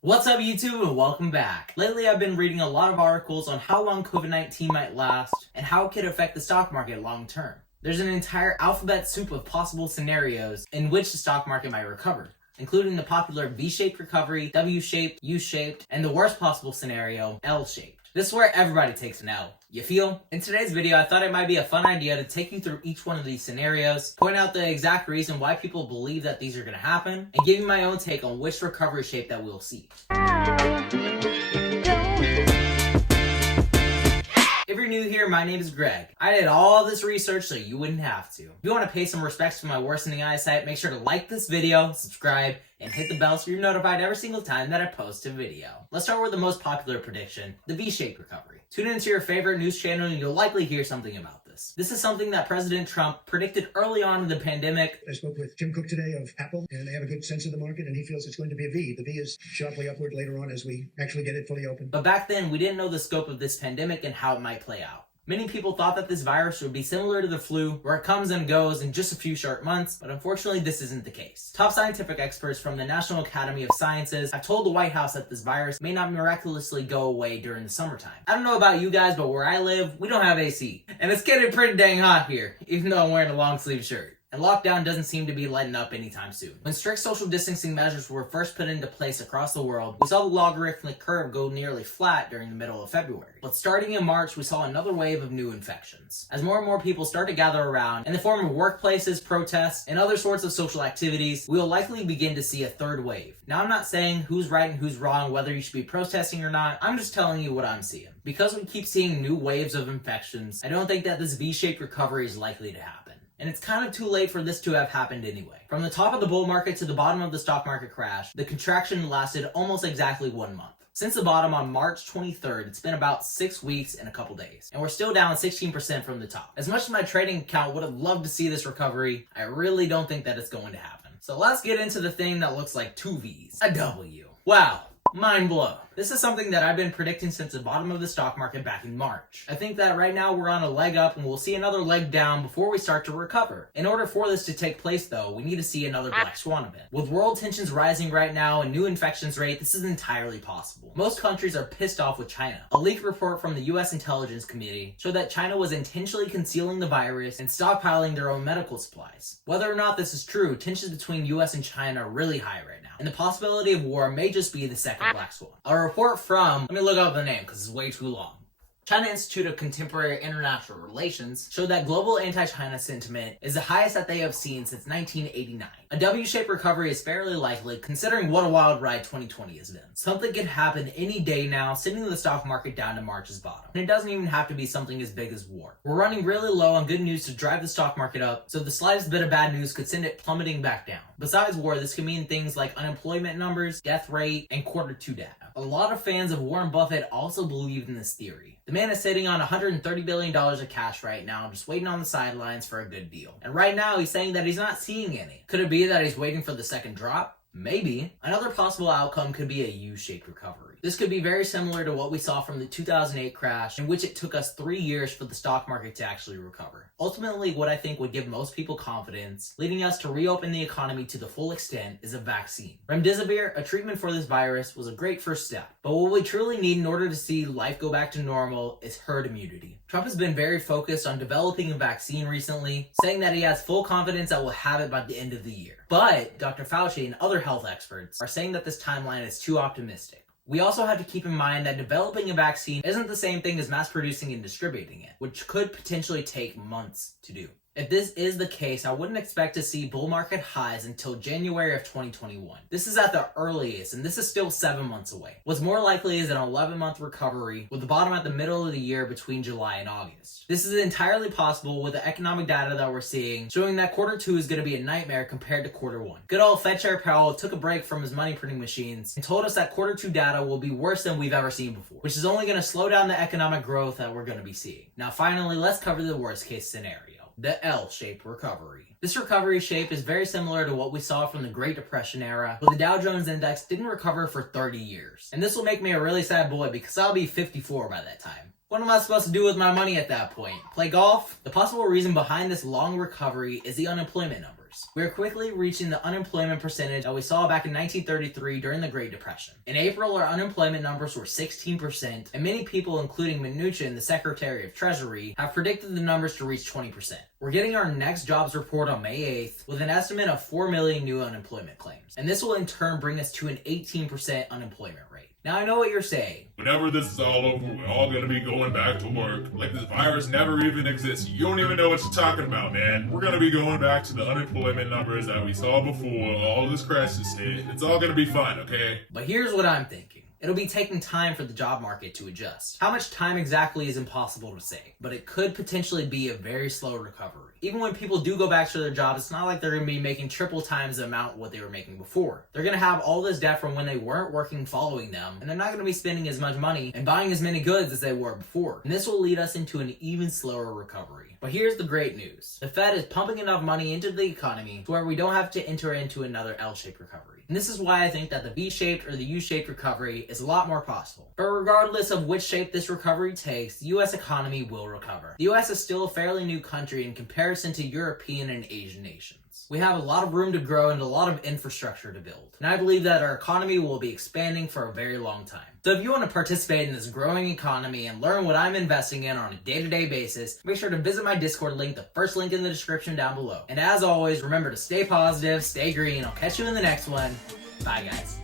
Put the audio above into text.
What's up YouTube and welcome back. Lately I've been reading a lot of articles on how long COVID-19 might last and how it could affect the stock market long term. There's an entire alphabet soup of possible scenarios in which the stock market might recover, including the popular V-shaped recovery, W-shaped, U-shaped, and the worst possible scenario, L-shaped. This is where everybody takes an L. You feel? In today's video, I thought it might be a fun idea to take you through each one of these scenarios, point out the exact reason why people believe that these are going to happen, and give you my own take on which recovery shape that we'll see. If you're new here, my name is Greg. I did all this research so you wouldn't have to. If you want to pay some respects to my worsening eyesight, make sure to like this video, subscribe, and hit the bell so you're notified every single time that I post a video. Let's start with the most popular prediction, the V-shaped recovery. Tune into your favorite news channel and you'll likely hear something about this. This is something that President Trump predicted early on in the pandemic. I spoke with Tim Cook today of Apple, and they have a good sense of the market, and he feels it's going to be a V. The V is sharply upward later on as we actually get it fully open. But back then, we didn't know the scope of this pandemic and how it might play out. Many people thought that this virus would be similar to the flu, where it comes and goes in just a few short months, but unfortunately this isn't the case. Top scientific experts from the National Academy of Sciences have told the White House that this virus may not miraculously go away during the summertime. I don't know about you guys, but where I live, we don't have AC. And it's getting pretty dang hot here, even though I'm wearing a long sleeve shirt. And lockdown doesn't seem to be letting up anytime soon. When strict social distancing measures were first put into place across the world, we saw the logarithmic curve go nearly flat during the middle of February. But starting in March, we saw another wave of new infections. As more and more people start to gather around in the form of workplaces, protests, and other sorts of social activities, we will likely begin to see a third wave. Now, I'm not saying who's right and who's wrong, whether you should be protesting or not. I'm just telling you what I'm seeing. Because we keep seeing new waves of infections, I don't think that this V-shaped recovery is likely to happen. And it's kind of too late for this to have happened anyway. From the top of the bull market to the bottom of the stock market crash, the contraction lasted almost exactly 1 month. Since the bottom on March 23rd, it's been about 6 weeks and a couple days. And we're still down 16% from the top. As much as my trading account would have loved to see this recovery, I really don't think that it's going to happen. So let's get into the thing that looks like two V's. A W. Wow. Mind blown. This is something that I've been predicting since the bottom of the stock market back in March. I think that right now we're on a leg up and we'll see another leg down before we start to recover. In order for this to take place though, we need to see another black swan event. With world tensions rising right now and new infections rate, this is entirely possible. Most countries are pissed off with China. A leaked report from the US Intelligence Committee showed that China was intentionally concealing the virus and stockpiling their own medical supplies. Whether or not this is true, tensions between US and China are really high right now, and the possibility of war may just be the second black swan. A report from, let me look up the name because it's way too long. China Institute of Contemporary International Relations showed that global anti-China sentiment is the highest that they have seen since 1989. A W-shaped recovery is fairly likely considering what a wild ride 2020 has been. Something could happen any day now, sending the stock market down to March's bottom. And it doesn't even have to be something as big as war. We're running really low on good news to drive the stock market up, so the slightest bit of bad news could send it plummeting back down. Besides war, this could mean things like unemployment numbers, death rate, and Q2 data. A lot of fans of Warren Buffett also believe in this theory. The man is sitting on $130 billion of cash right now, just waiting on the sidelines for a good deal. And right now, he's saying that he's not seeing any. Could it be that he's waiting for the second drop? Maybe. Another possible outcome could be a U-shaped recovery. This could be very similar to what we saw from the 2008 crash, in which it took us 3 years for the stock market to actually recover. Ultimately, what I think would give most people confidence, leading us to reopen the economy to the full extent, is a vaccine. Remdesivir, a treatment for this virus, was a great first step. But what we truly need in order to see life go back to normal is herd immunity. Trump has been very focused on developing a vaccine recently, saying that he has full confidence that we'll have it by the end of the year. But Dr. Fauci and other health experts are saying that this timeline is too optimistic. We also have to keep in mind that developing a vaccine isn't the same thing as mass producing and distributing it, which could potentially take months to do. If this is the case, I wouldn't expect to see bull market highs until January of 2021. This is at the earliest, and this is still 7 months away. What's more likely is an 11-month recovery, with the bottom at the middle of the year between July and August. This is entirely possible with the economic data that we're seeing, showing that Q2 is going to be a nightmare compared to Q1. Good old Fed Chair Powell took a break from his money printing machines and told us that Q2 data will be worse than we've ever seen before, which is only going to slow down the economic growth that we're going to be seeing. Now finally, let's cover the worst case scenario. The L-shaped recovery. This recovery shape is very similar to what we saw from the Great Depression era, where the Dow Jones Index didn't recover for 30 years. And this will make me a really sad boy because I'll be 54 by that time. What am I supposed to do with my money at that point? Play golf? The possible reason behind this long recovery is the unemployment numbers. numbers. We are quickly reaching the unemployment percentage that we saw back in 1933 during the Great Depression. In April, our unemployment numbers were 16%, and many people, including Mnuchin, the Secretary of Treasury, have predicted the numbers to reach 20%. We're getting our next jobs report on May 8th with an estimate of 4 million new unemployment claims, and this will in turn bring us to an 18% unemployment rate. Now I know what you're saying. Whenever this is all over, we're all gonna be going back to work. Like this virus never even exists. You don't even know what you're talking about, man. We're gonna be going back to the unemployment numbers that we saw before all this crisis hit. It's all gonna be fine, okay? But here's what I'm thinking. It'll be taking time for the job market to adjust. How much time exactly is impossible to say, but it could potentially be a very slow recovery. Even when people do go back to their jobs, it's not like they're going to be making triple times the amount what they were making before. They're going to have all this debt from when they weren't working following them, and they're not going to be spending as much money and buying as many goods as they were before. And this will lead us into an even slower recovery. But here's the great news. The Fed is pumping enough money into the economy to where we don't have to enter into another L-shaped recovery. And this is why I think that the V-shaped or the U-shaped recovery is a lot more possible. But regardless of which shape this recovery takes, the US economy will recover. The US is still a fairly new country in comparison to European and Asian nations. We have a lot of room to grow and a lot of infrastructure to build. And I believe that our economy will be expanding for a very long time. So if you want to participate in this growing economy and learn what I'm investing in on a day-to-day basis, make sure to visit my Discord link, the first link in the description down below. And as always, remember to stay positive, stay green. I'll catch you in the next one. Bye, guys.